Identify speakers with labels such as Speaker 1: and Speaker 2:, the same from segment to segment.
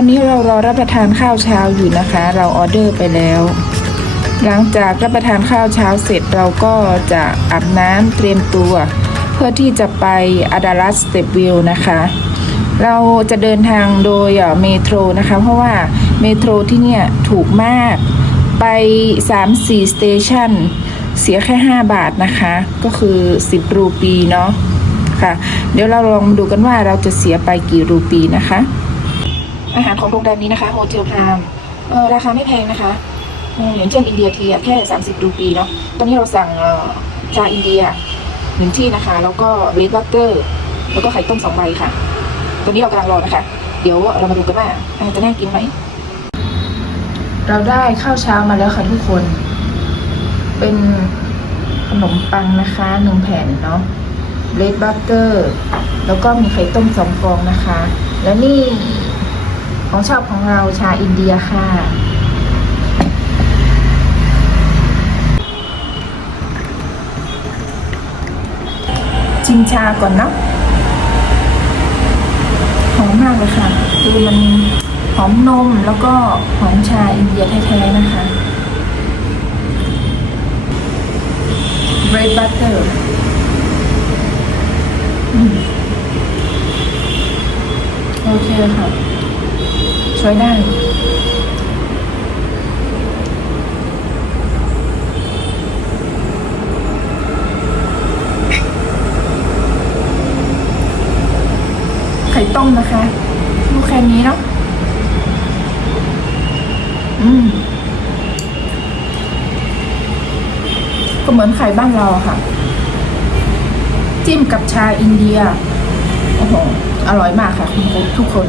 Speaker 1: ตอนนี้เรารอรับประทานข้าวเช้าอยู่นะคะ เราออเดอร์ไปแล้ว หลังจากรับประทานข้าวเช้าเสร็จเราก็จะอาบน้ำเตรียมตัว เพื่อที่จะไปอาดาลัสเตปวิลนะคะ เราจะเดินทางโดยเอ่อเมโทรนะคะ เพราะว่าเมโทรที่เนี่ยถูกมากไป 3-4สเตชันเสียแค่ 5 บาทนะคะ ก็คือ 10 รูปีเนาะค่ะ เดี๋ยวเราลองดูกันว่าเราจะเสียไปกี่รูปีนะคะ อาหารของโรงแรมนี้นะคะโฮเทลพรามเออราคาไม่แพงนะคะเอออย่างเช่นอินเดียทีแค่ 30รูปีเนาะตอนนี้เราสั่งชาอินเดียหนึ่งที่นะคะ แล้วก็เรดบัตเตอร์ แล้วก็ไข่ต้มสองใบค่ะ ตอนนี้เรากำลังรอนะคะ เดี๋ยวเรามาดูกันว่าจะน่ากินไหม เราได้ข้าวเช้ามาแล้วค่ะทุกคน เป็นขนมปังนะคะหนึ่งแผ่นเนาะเ e ดบัตเตอร์ แล้วก็มีไข่ต้มสองฟองนะคะ และนี่ ของชอบของเราชาอินเดียค่ะ ชิมชาก่อนเนาะหอมมากเลยค่ะ คือมันหอมนมแล้วก็หอมชาอินเดียแท้ๆนะคะ bread butter อืมโอเคค่ะ ช่วยได้ ไข่ต้มนะคะลูกแค่นี้เนาะอืมก็เหมือนไข่บ้านเราค่ะ จิ้มกับชาอินเดีย โอ้โห อร่อยมากค่ะ คุณผู้ทุกคน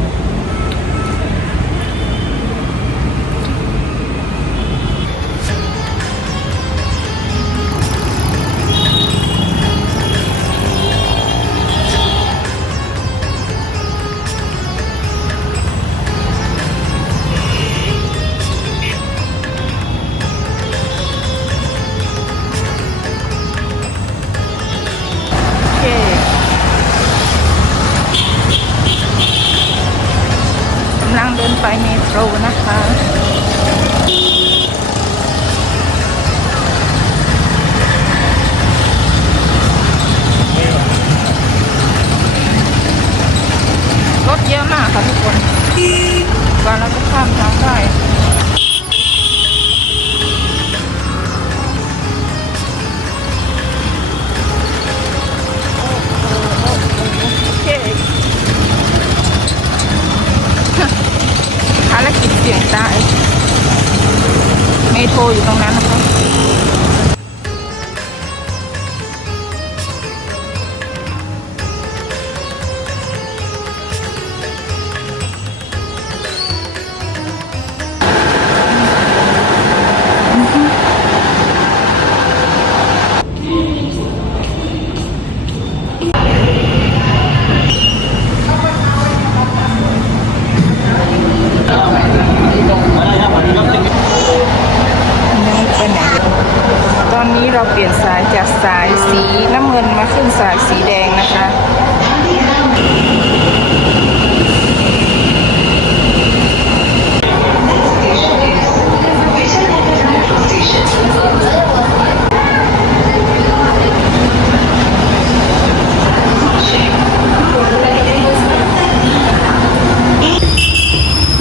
Speaker 1: เราเปลี่ยนสายจากสายสีน้ำเงินมาขึ้นสายสีแดงนะคะ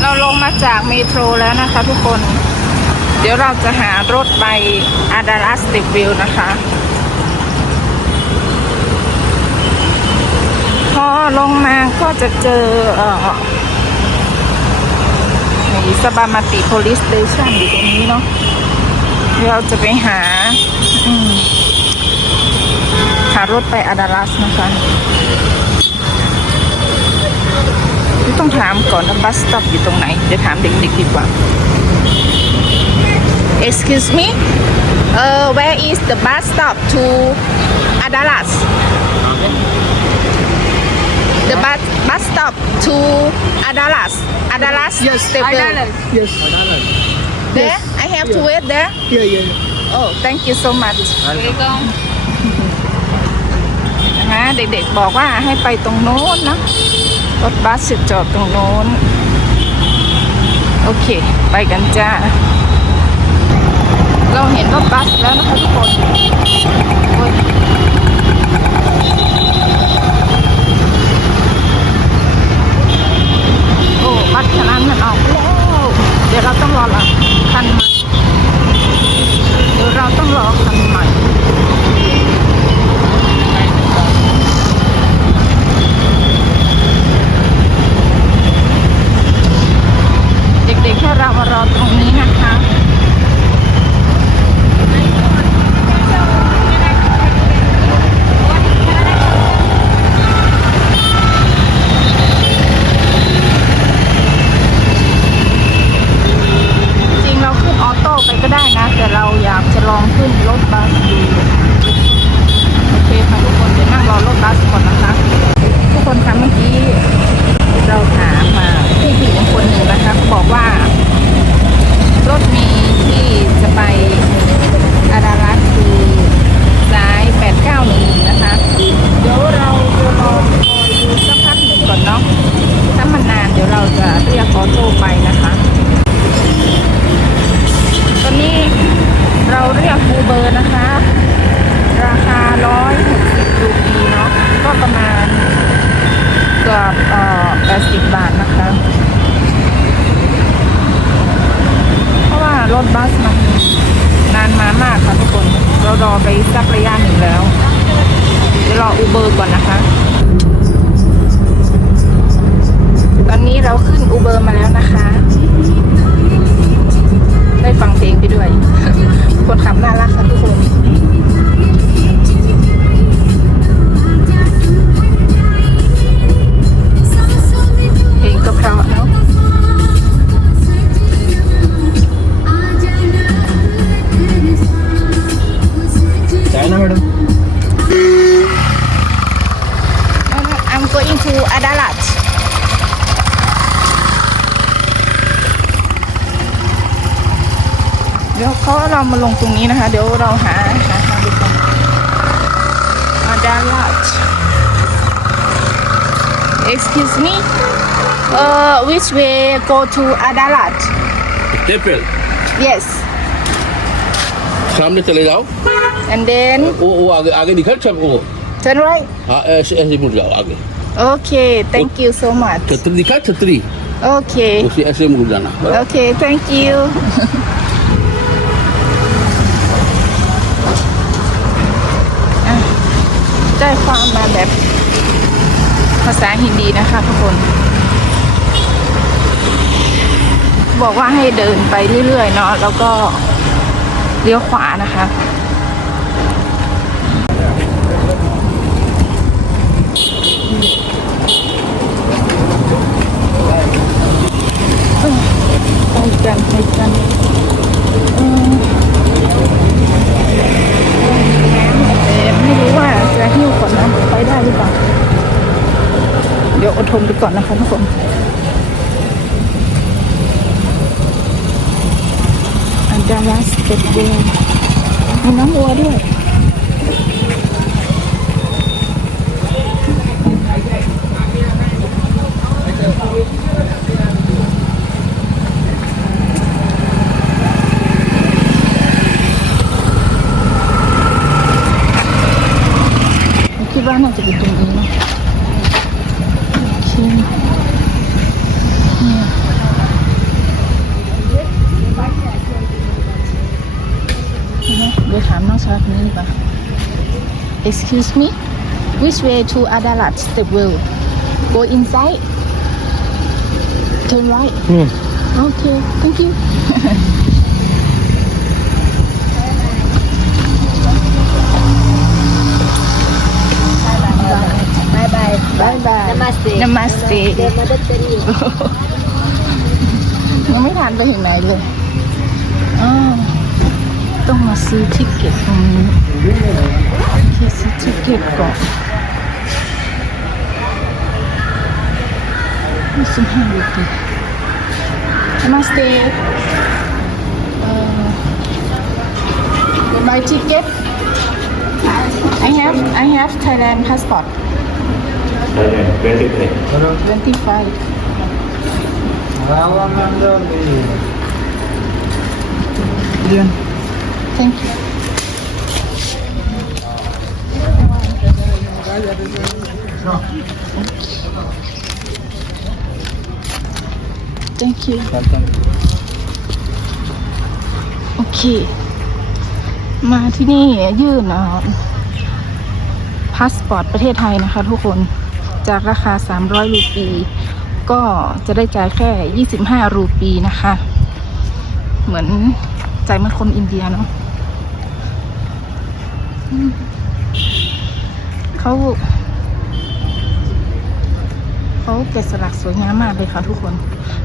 Speaker 1: เราลงมาจากเมโทรแล้วนะคะทุกคน เดี๋ยวเราจะหารถไปอาดาลัสติวิลนะคะพอลงมาก็จะเจอเอ่อสบามาติโพลิสเตชันอยู่ตรงนี้เนาะเดี๋ยวเราจะไปหาหารถไปอาดาลัสนะคะต้องถามก่อนว่าบัสสต็อปอยู่ตรงไหน เดี๋ยวถามเด็กๆดีกว่า excuse me uh, where is the bus stop to Adalas the bus bus stop to Adalas Adalas
Speaker 2: yes
Speaker 1: I
Speaker 2: Adalas yes
Speaker 1: there yes. I have yeah. to wait there
Speaker 2: yeah yeah, yeah.
Speaker 1: oh thank you so much welcome นะเด็กๆบอกว่าให้ไปตรงโน้นนะรถบัสจะจอดตรงโน้น โอเค ไปกันจ้า เราเห็นว่าบัสแล้วนะคะทุกคน go to Adalat.
Speaker 2: Tepel?
Speaker 1: Yes.
Speaker 2: From the
Speaker 1: And then?
Speaker 2: Oh, oh, aga, aga di kan sama oh.
Speaker 1: Turn right?
Speaker 2: Ah, eh, eh, sebut jauh, aga.
Speaker 1: Okay, thank you so much.
Speaker 2: Tetri di kan, tetri.
Speaker 1: Okay.
Speaker 2: Mesti eh, sebut jauh lah.
Speaker 1: Okay, thank you. ได้ความมาแบบภาษาฮินดีนะคะทุกคน บอกว่าให้เดินไปเรื่อยๆเนาะแล้วก็เลี้ยวขวานะคะไปกันไปกันไม่รู้ว่าจะหิ้วนน้ำไปได้หรือเปล่า เดี๋ยวอดทนไปก่อนนะคะทุกคน เป็ดแดงมีน้องวัวด้วย Excuse me? Which way to Adalat the will? Go inside? Turn right? Hmm. Okay, thank you. bye bye. Bye bye. Namaste. Namaste. เดินมาดัต
Speaker 3: เตอรี่
Speaker 1: ยังไม่ทันไปถึงไหนเลยอ้าวต้องมาซื้อทิกเก็ตตรงนี้ to Kidcot. There's some Haruki. Namaste. Uh, my ticket. I have I have Thailand passport. 25. 25. Yeah. Thank you. Thank you โอเค มาที่นี่ยื่นพาสปอร์ตประเทศไทยนะคะทุกคน จากราคา 300 รูปี ก็จะได้จ่ายแค่ 25 รูปีนะคะ เหมือนจ่ายมือนคนอินเดียเนาะ เขาเขาแกะสลักสวยงามมากเลยค่ะทุกคน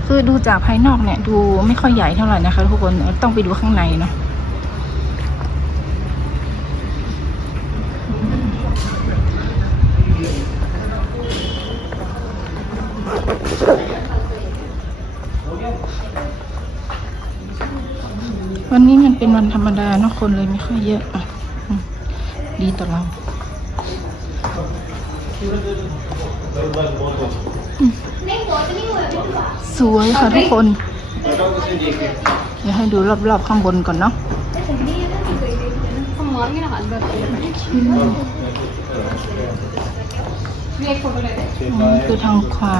Speaker 1: คือดูจากภายนอกเนี่ย ดูไม่ค่อยใหญ่เท่าไหร่นะคะ ทุกคนต้องไปดูข้างในเนาะวันนี้มันเป็นวันธรรมดาเนอะคนเลยไม่ค่อยเยอะอะดีต่อเรา สวยค่ะทุกคน เดี๋ยวให้ดูรอบๆข้างบนก่อนเนาะอันนี้คือทางขวา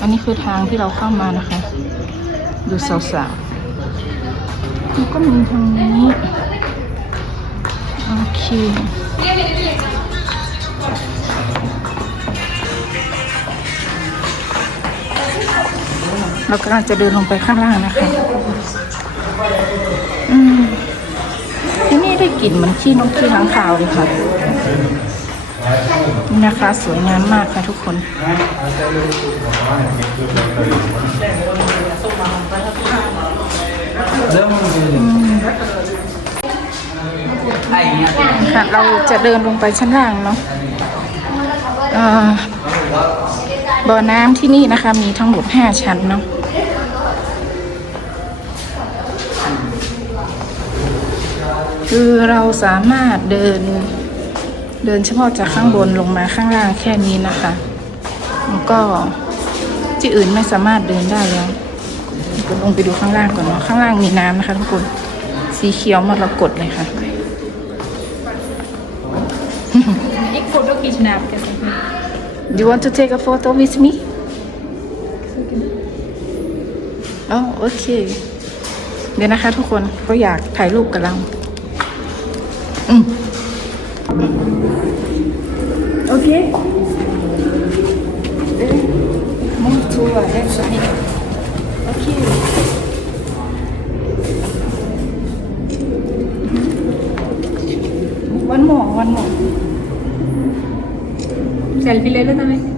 Speaker 1: อันนี้คือทางที่เราเข้ามานะคะ ดูสาวๆแล้วก็มีทางนี้ โอเค เรากำลังจะเดินลงไปข้างล่างนะคะอืมที่นี่ได้กลิ่นเหมือนขี้นกขี้ค้างคาวเลยค่ะนี่นะคะสวยงามมากค่ะทุกคนค่ะเราจะเดินลงไปชั้นล่างเนาะเอ่อบ่อน้ำที่นี่นะคะมีทั้งหมดห้าชั้นเนาะ คือเราสามารถเดิน เดินเฉพาะจากข้างบนลงมาข้างล่างแค่นี้นะคะ แล้วก็ที่อื่นไม่สามารถเดินได้แล้วเดี๋ยวลงไปดูข้างล่างก่อนเนาะ ข้างล่างมีน้ำนะคะทุกคน สีเขียวมรกตเลยค่ะ
Speaker 3: एक फोटो खींचना है आपके साथ में
Speaker 1: You want to take a photo with me? Oh, okay. เดี๋ยวนะคะทุกคนก็อยากถ่ายรูปกับเรา Mm. Okay. One more, one more. Selfie later, Namaste.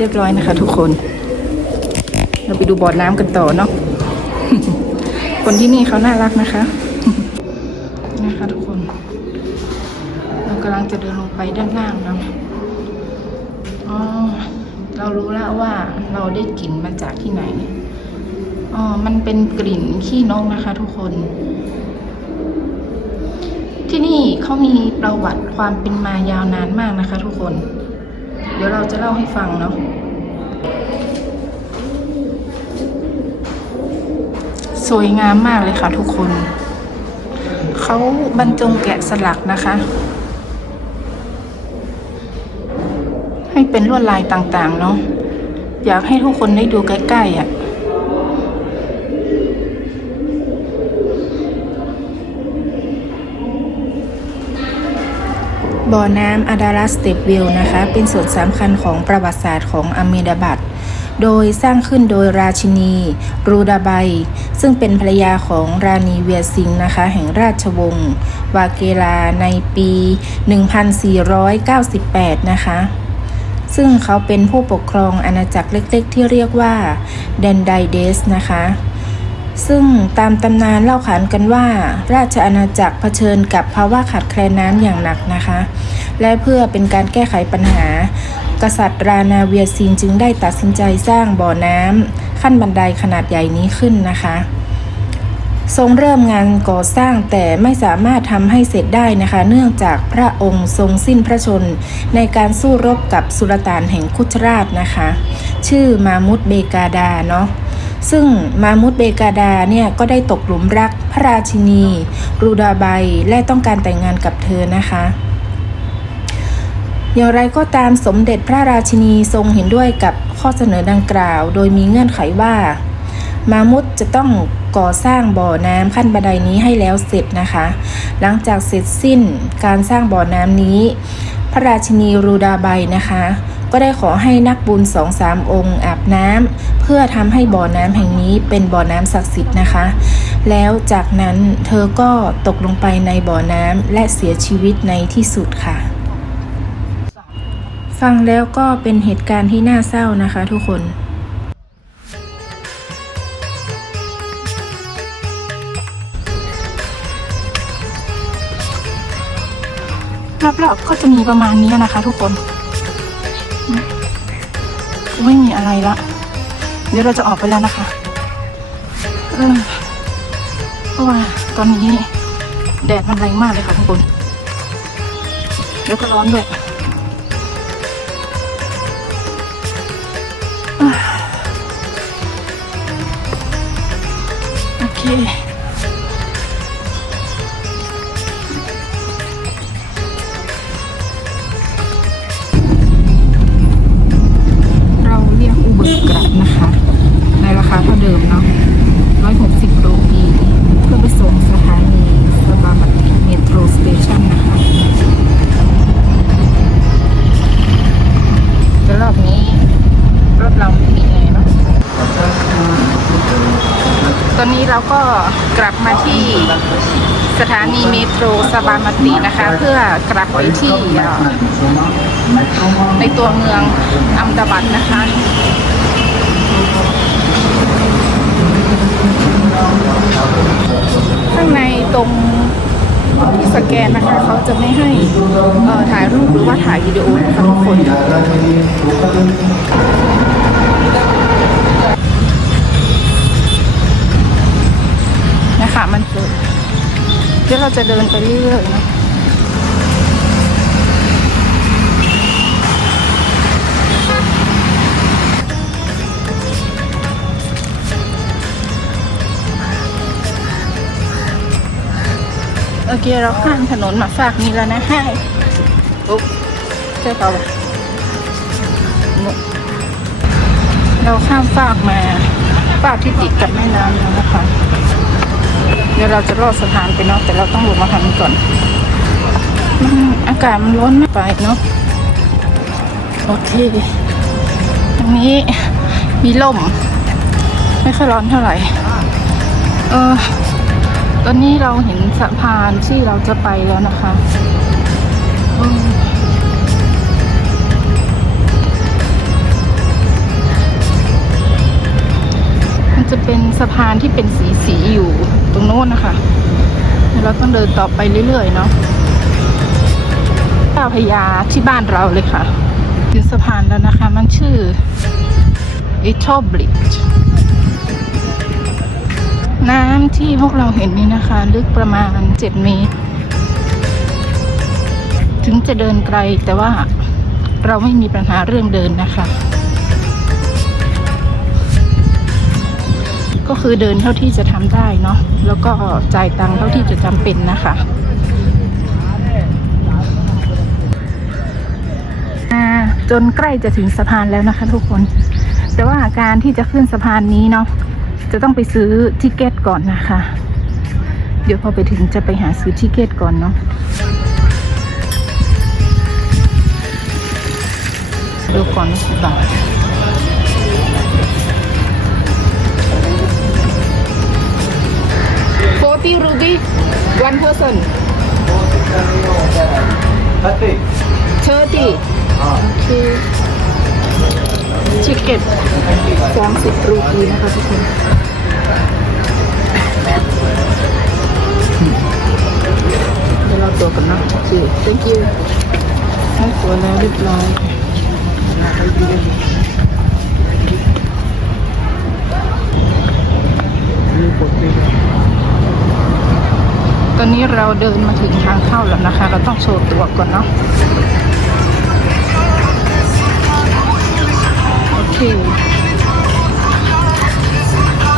Speaker 1: เรียบร้อยนะคะ ทุกคน เราไปดูบ่อน้ำกันต่อเนาะคนที่นี่เขาน่ารักนะคะนะคะทุกคน เรากำลังจะเดินลงไปด้านล่างเนาะอ๋อเรารู้แล้วว่าเราได้กลิ่นมาจากที่ไหนอ๋อมันเป็นกลิ่นขี้นกนะคะ ทุกคน ที่นี่เขามีประวัติความเป็นมายาวนานมากนะคะ ทุกคน เดี๋ยวเราจะเล่าให้ฟังเนาะสวยงามมากเลยค่ะทุกคน เขาบรรจงแกะสลักนะคะ ให้เป็นลวดลายต่างๆเนาะอยากให้ทุกคนได้ดูใกล้ๆอะ่ะ บ่อน้ำอาดารัสเตปวิลนะคะ เป็นส่วนสำคัญของประวัติศาสตร์ของอเมดาบัตโดยสร้างขึ้นโดยราชินี รูดาไบ ซึ่งเป็นภรรยาของราณีเวียซิงนะคะ แห่งราชวงศ์วาเกลาในปี 1498 นะคะ ซึ่งเขาเป็นผู้ปกครองอาณาจักรเล็กๆ ที่เรียกว่าแดนไดเดสนะคะ ซึ่งตามตำนานเล่าขานกันว่า ราชอาณาจักรเผชิญกับภาวะขาดแคลนน้ำอย่างหนักนะคะ และเพื่อเป็นการแก้ไขปัญหา กษัตริย์รานาเวียซิงจึงได้ตัดสินใจสร้างบ่อน้ำขั้นบันไดขนาดใหญ่นี้ขึ้นนะคะ ทรงเริ่มงานก่อสร้างแต่ไม่สามารถทำให้เสร็จได้นะคะ เนื่องจากพระองค์ทรงสิ้นพระชน ในการสู้รบกับสุลต่านแห่งคุชราชนะคะ ชื่อมามุดเบกาดาเนาะ ซึ่งมามุดเบกาดาเนี่ยก็ได้ตกหลุมรักพระราชินี รูดาไบและต้องการแต่งงานกับเธอนะคะอย่างไรก็ตามสมเด็จพระราชินีทรงเห็นด้วยกับข้อเสนอดังกล่าว โดยมีเงื่อนไขว่า มามุดจะต้องก่อสร้างบ่อน้ำขั้นบันไดนี้ให้แล้วเสร็จนะคะ หลังจากเสร็จสิ้นการสร้างบ่อน้ำนี้ พระราชินีรูดาไบนะคะ ก็ได้ขอให้นักบุญสองสามองค์อาบน้ำเพื่อทำให้บ่อน้ำแห่งนี้เป็นบ่อน้ำศักดิ์สิทธิ์นะคะ แล้วจากนั้นเธอก็ตกลงไปในบ่อน้ำและเสียชีวิตในที่สุดค่ะ ฟังแล้วก็เป็นเหตุการณ์ที่น่าเศร้านะคะทุกคนรอบๆก็จะมีประมาณนี้นะคะทุกคน ไม่มีอะไรละ เดี๋ยวเราจะออกไปแล้วนะคะเออเพราะว่าตอนนี้แดดมันแรงมากเลยค่ะทุกคนแล้วก็ร้อนด้วยโอเค สถานีเมโทรสบามตินะคะ เพื่อกลับไปที่ในตัวเมืองอัมดาบัดนะคะข้างในตรงที่สแกนนะคะเขาจะไม่ให้ถ่ายรูปหรือว่าถ่ายวิดีโอนะคะทุกคนนะคะมันเกิด เดี๋ยวเราจะเดินไปเรื่อยๆนะโอเคเราข้ามถนนมาฝากนี้แล้วนะให้อุ๊บใช่เปล่าวะนุเราข้ามฝากมาฝากที่ติดกับแม่น้ำแล้วนะคะ เดี๋ยวเราจะรอดสะพานไปเนาะแต่เราต้องลงมาทางนี้ก่อนอากาศมันร้อนมากไปเนาะโอเคตรงนี้มีลมไม่ค่อยร้อนเท่าไหร่ เออ ตอนนี้เราเห็นสะพานที่เราจะไปแล้วนะคะมันจะเป็นสะพานที่เป็นสีสีอยู่ ตรงโน้นนะคะเราต้องเดินต่อไปเรื่อยๆเนาะเจ้าพระยาที่บ้านเราเลยค่ะถึงสะพานแล้วนะคะ มันชื่อ i t o b l i c น้ำที่พวกเราเห็นนี่นะคะ ลึกประมาณ 7 เมตร ถึงจะเดินไกลแต่ว่าเราไม่มีปัญหาเรื่องเดินนะคะ ก็คือเดินเท่าที่จะทำได้เนาะแล้วก็จ่ายตังค์เท่าที่จะจำเป็นนะคะจนใกล้จะถึงสะพานแล้วนะคะ ทุกคน แต่ว่าการที่จะขึ้นสะพานนี้เนาะจะต้องไปซื้อทิเกตก่อนนะคะ เดี๋ยวพอไปถึงจะไปหาซื้อทิเกตก่อนเนาะดูก่อนว่ากี่บาท 40 ruby one person 30โอเคชิคเก็ต30 รูปีนะคะทุกคนเดี๋ยวเราตัวกันนะโอเค thank you ให้ตัวแล้วเรียบร้อย
Speaker 2: นี่ปกติ
Speaker 1: ตอนนี้เราเดินมาถึงทางเข้าแล้วนะคะ เราต้องโชว์ตัวก่อนเนาะโอเค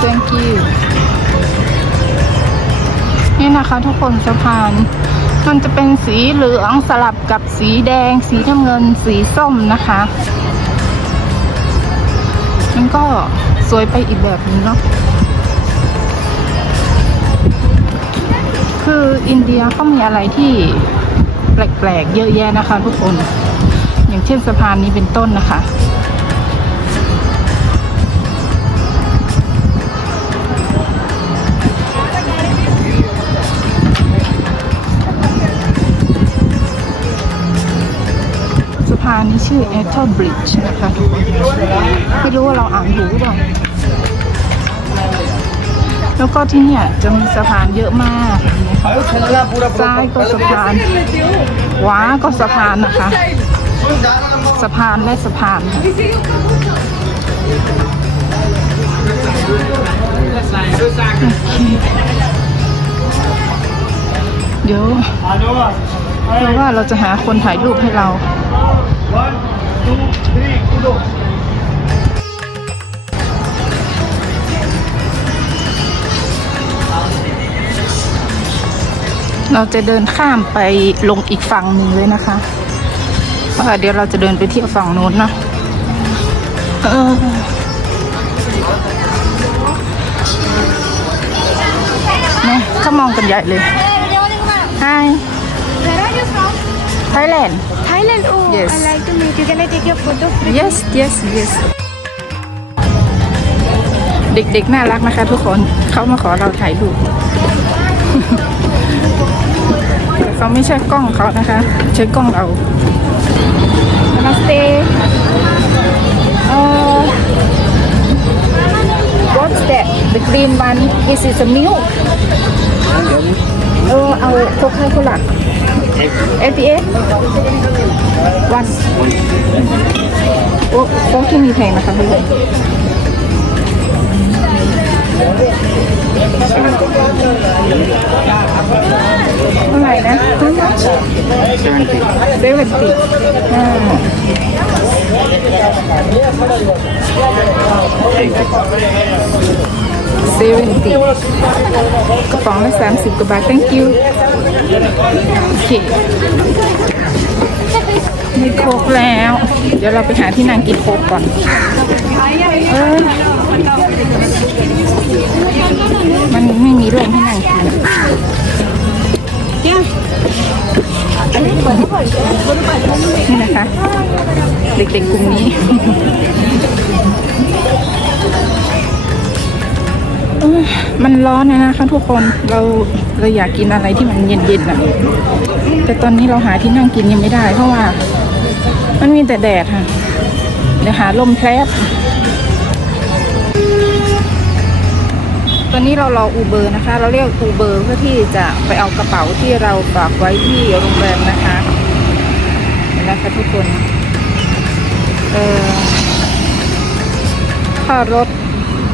Speaker 1: thank you นี่นะคะทุกคนสะพานมันจะเป็นสีเหลืองสลับกับสีแดง สีน้ำเงิน สีส้มนะคะ มันก็สวยไปอีกแบบนึงเนาะ คืออินเดียเขามีอะไรที่แปลกๆ เยอะแยะนะคะ ทุกคน อย่างเช่นสะพานนี้เป็นต้นนะคะ สะพานนี้ชื่อ e t e r Bridge นะคะทุกคนไม่รู้ว่าเราอ่านถูกหรือเปล่าแล้วก็ที่เนี่ยจะมีสะพานเยอะมาก ซ้ายก็สะพานขวาก็สะพานนะคะ สะพานและสะพานโอเคเดี๋ยวเราว่าเราจะหาคนถ่ายรูปให้เรา เราจะเดินข้ามไปลงอีกฝั่งหนึ่งเลยนะคะเพราะว่าเดี๋ยวเราจะเดินไปเที่ยวฝั่งโน้นเนอะเออเนี่ยเขามองกันใหญ่เลย Hi
Speaker 4: Where are you from?
Speaker 1: Thailand
Speaker 4: Thailand. Oh,
Speaker 1: Yes.
Speaker 4: I like to meet you. Can I take your photo?
Speaker 1: yes yes yes เด็กๆ น่ารักนะคะทุกคน เขามาขอเราถ่ายรูปแต่ เขาไม่ใช่กล้องเขานะคะ ใช้กล้องเรา Namaste เอ่อ What's that the green one is it a milk เออเอาโคคาโคล่า APS one โอ้โค้ที่มีแพงนะคะพี่เลย เท่าไหร่นะเซเวนติเซเวนติอ่าเซเวนติกระป๋องละสามสิบกว่าบาท thank you โอเคมีโคกแล้ว เดี๋ยวเราไปหาที่นั่งกินโคกก่อนเออ มันไม่มีร่มให้นั่งกินนี่นะคะ เด็กๆกลุ่มนี้มันร้อนนะคะทุกคนเราเราอยากกินอะไรที่มันเย็นๆอะแต่ตอนนี้เราหาที่นั่งกินยังไม่ได้ เพราะว่า มันมีแต่แดดค่ะเดี๋ยวหาลมแคลบ ตอนนี้เรารออูเบอร์นะคะ เราเรียกอูเบอร์เพื่อที่จะไปเอากระเป๋าที่เราฝากไว้ที่โรงแรมนะคะนะคะทุกคนเออค่ารถ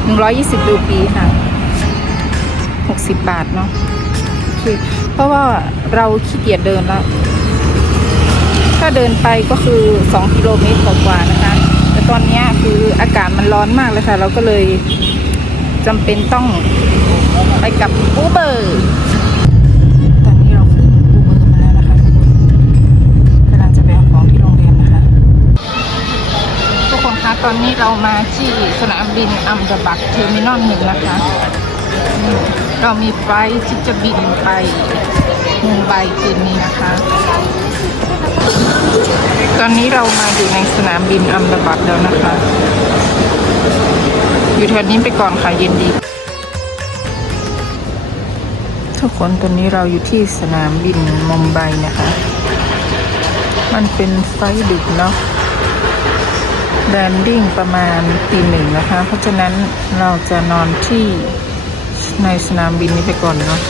Speaker 1: 120รูปีค่ะ 60 บาทเนาะโอเคเพราะว่าเราขี้เกียจเดินแล้ว ถ้าเดินไปก็คือ 2 กิโลเมตรกว่าๆนะคะ แต่ตอนนี้คืออากาศมันร้อนมากเลยค่ะ เราก็เลย จำเป็นต้องไปกับอูเบอร์ตอนนี้เราขึ้นอูเบอร์มาแล้วนะคะทุกคนกำลังจะไปเอาของที่โรงเรียนนะคะทุกคนคะตอนนี้เรามาที่สนามบินอัมดาบักเทอร์มินอลหนึ่งนะคะนี่เรามีไฟล์ที่จะบินไปมุมไบคืนนี้นะคะ ตอนนี้เรามาอยู่ในสนามบินอัมดาบัดแล้วนะคะ อยู่แถวนี้ไปก่อนค่ะเย็นดี ทุกคนตอนนี้เราอยู่ที่สนามบินมุมไบนะคะ มันเป็นไฟดึกเนาะแดนดิ้งประมาณตีหนึ่งนะคะ เพราะฉะนั้นเราจะนอนที่ในสนามบินนี้ไปก่อนเนาะ